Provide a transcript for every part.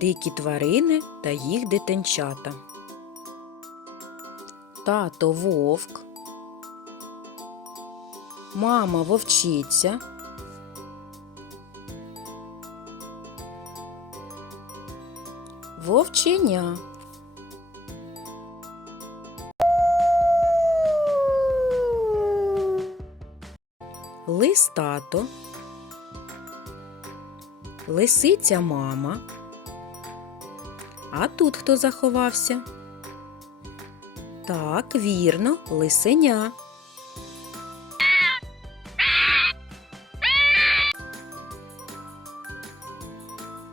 Дикі тварини та їх дитинчата. Тато вовк. Мама вовчиця. Вовченя. Лис тато. Лисиця мама. А тут хто заховався? Так, вірно, лисеня.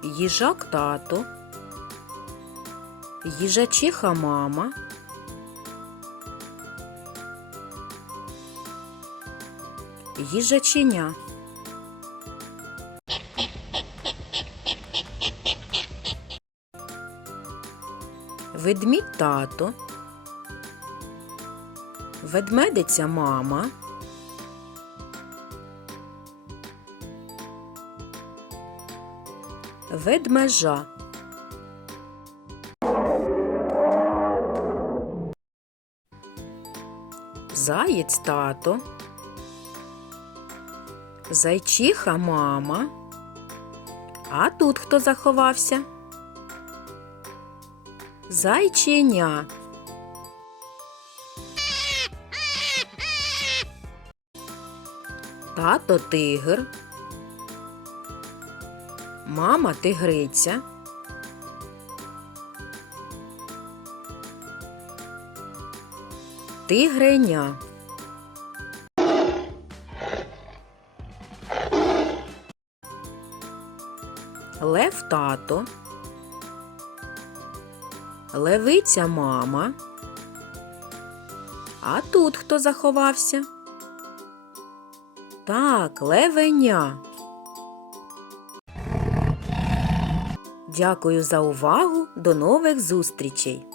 Їжак тато. Їжачиха мама. Їжаченя. Ведмідь тато. Ведмедиця мама. Ведмежа. Заєць тато. Зайчиха мама. А тут хто заховався? Зайченя. Тато тигр. Мама тигриця. Тигреня. Лев тато. Левиця мама. А тут хто заховався? Так, левеня. Дякую за увагу. До нових зустрічей!